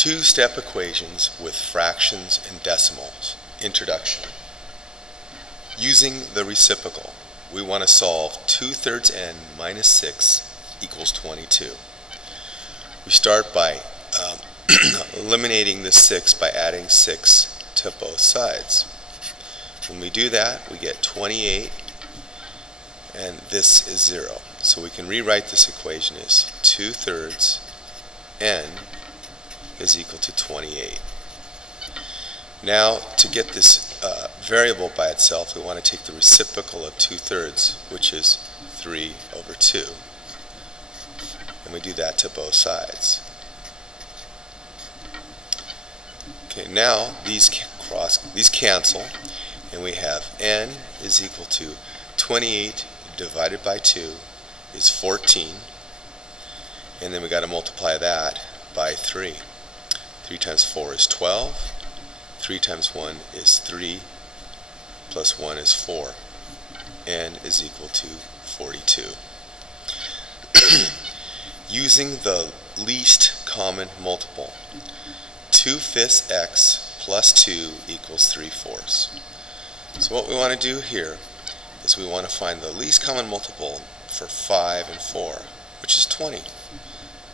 Two-step equations with fractions and decimals. Introduction. Using the reciprocal, we want to solve 2/3 n minus 6 equals 22. We start by eliminating the 6 by adding 6 to both sides. When we do that, we get 28, and this is 0. So we can rewrite this equation as 2/3 n is equal to 28. Now, to get this variable by itself, we want to take the reciprocal of 2/3, which is 3 over 2. And we do that to both sides. Okay, now these cancel, and we have n is equal to 28 divided by 2 is 14. And then we got to multiply that by 3. 3 times 4 is 12. 3 times 1 is 3, plus 1 is 4. N is equal to 42. Using the least common multiple, 2/5 x plus 2 equals 3/4. So what we want to do here is we want to find the least common multiple for 5 and 4, which is 20.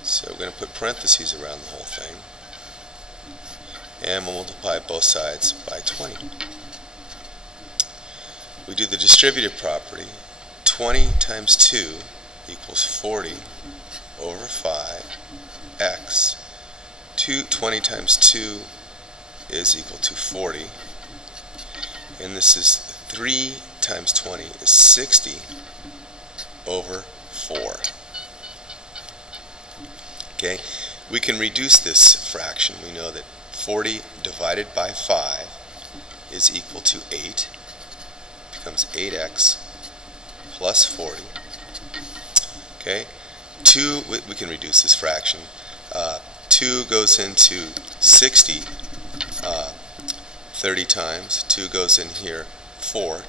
So we're going to put parentheses around the whole thing, and we'll multiply both sides by 20. We do the distributive property. 20 times 2 equals 40 over 5x. 20 times 2 is equal to 40. And this is 3 times 20 is 60 over 4. Okay, we can reduce this fraction. We know that 40 divided by 5 is equal to 8. It becomes 8x plus 40. Okay, 2, we can reduce this fraction. 2 goes into 60 30 times. 2 goes in here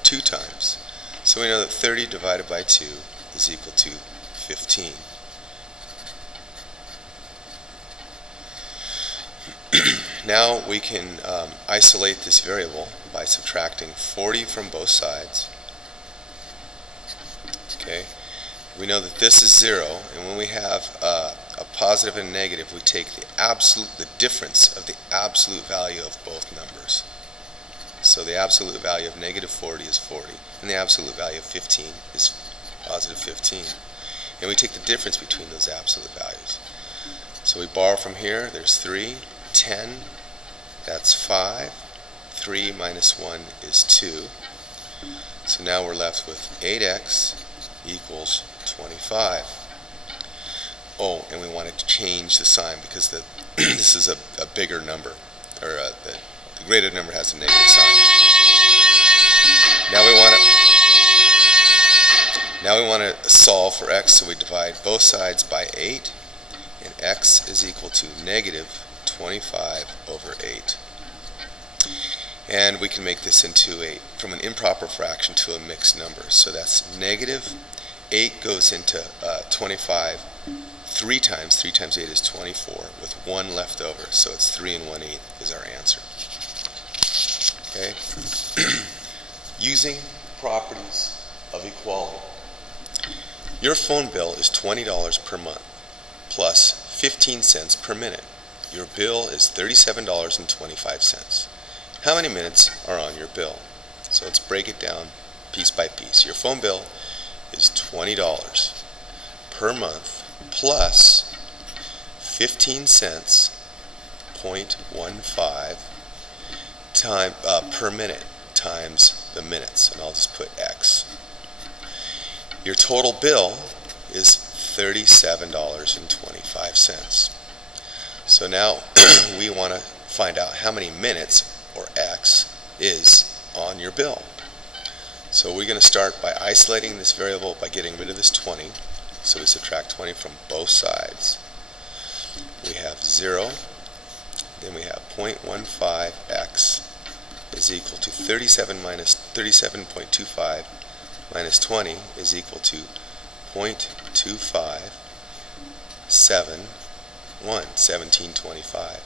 2 times. So we know that 30 divided by 2 is equal to 15. Now we can isolate this variable by subtracting 40 from both sides. Okay, we know that this is 0, and when we have a positive and a negative, we take the difference of the absolute value of both numbers. So the absolute value of negative 40 is 40, and the absolute value of 15 is positive 15. And we take the difference between those absolute values. So we borrow from here. There's 3, 10, that's 5. 3 minus 1 is 2. So now we're left with 8x equals 25. Oh, and we want to change the sign because this is a bigger number, or the greater number has a negative sign. Now we want to solve for x, so we divide both sides by 8, and x is equal to negative 25 over 8. And we can make this into from an improper fraction to a mixed number. So that's negative 8 goes into 25 3 times. 3 times 8 is 24, with 1 left over. So it's 3 1/8 is our answer. Okay. Using properties of equality. Your phone bill is $20 per month plus 15 cents per minute. Your bill is $37.25. How many minutes are on your bill? So let's break it down piece by piece. Your phone bill is $20 per month plus 15 cents, 0.15 per minute times the minutes, and I'll just put X. Your total bill is $37.25. So now we want to find out how many minutes, or X, is on your bill. So we're going to start by isolating this variable by getting rid of this 20. So we subtract 20 from both sides. We have 0. Then we have 0.15x is equal to 37.25 minus 20 is equal to 0.2571, 1725.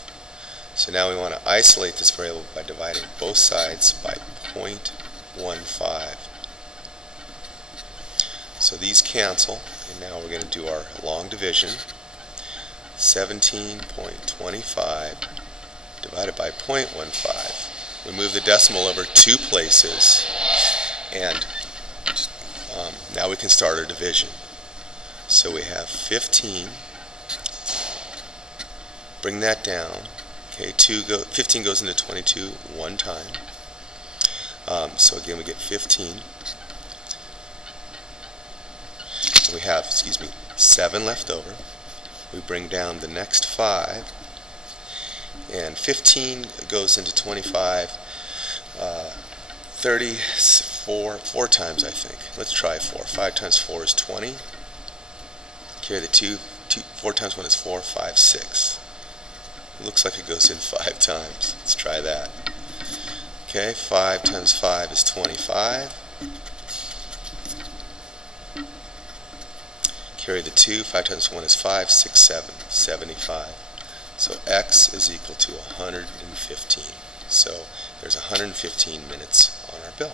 So now we want to isolate this variable by dividing both sides by 0.15. So these cancel, and now we're going to do our long division. 17.25 divided by 0.15. We move the decimal over 2 places, and now we can start our division. So we have 15. Bring that down. Okay, 15 goes into 22 one time. So again, we get 15. And we have, 7 left over. We bring down the next 5, and 15 goes into 25 4 times, I think. Let's try 4. 5 times 4 is 20. Carry the 2. 4 times 1 is 4. 5, 6. It looks like it goes in 5 times. Let's try that. Okay, 5 times 5 is 25. Carry the 2. 5 times 1 is 5. 6, 7. 75. So x is equal to 115. So there's 115 minutes on our bill.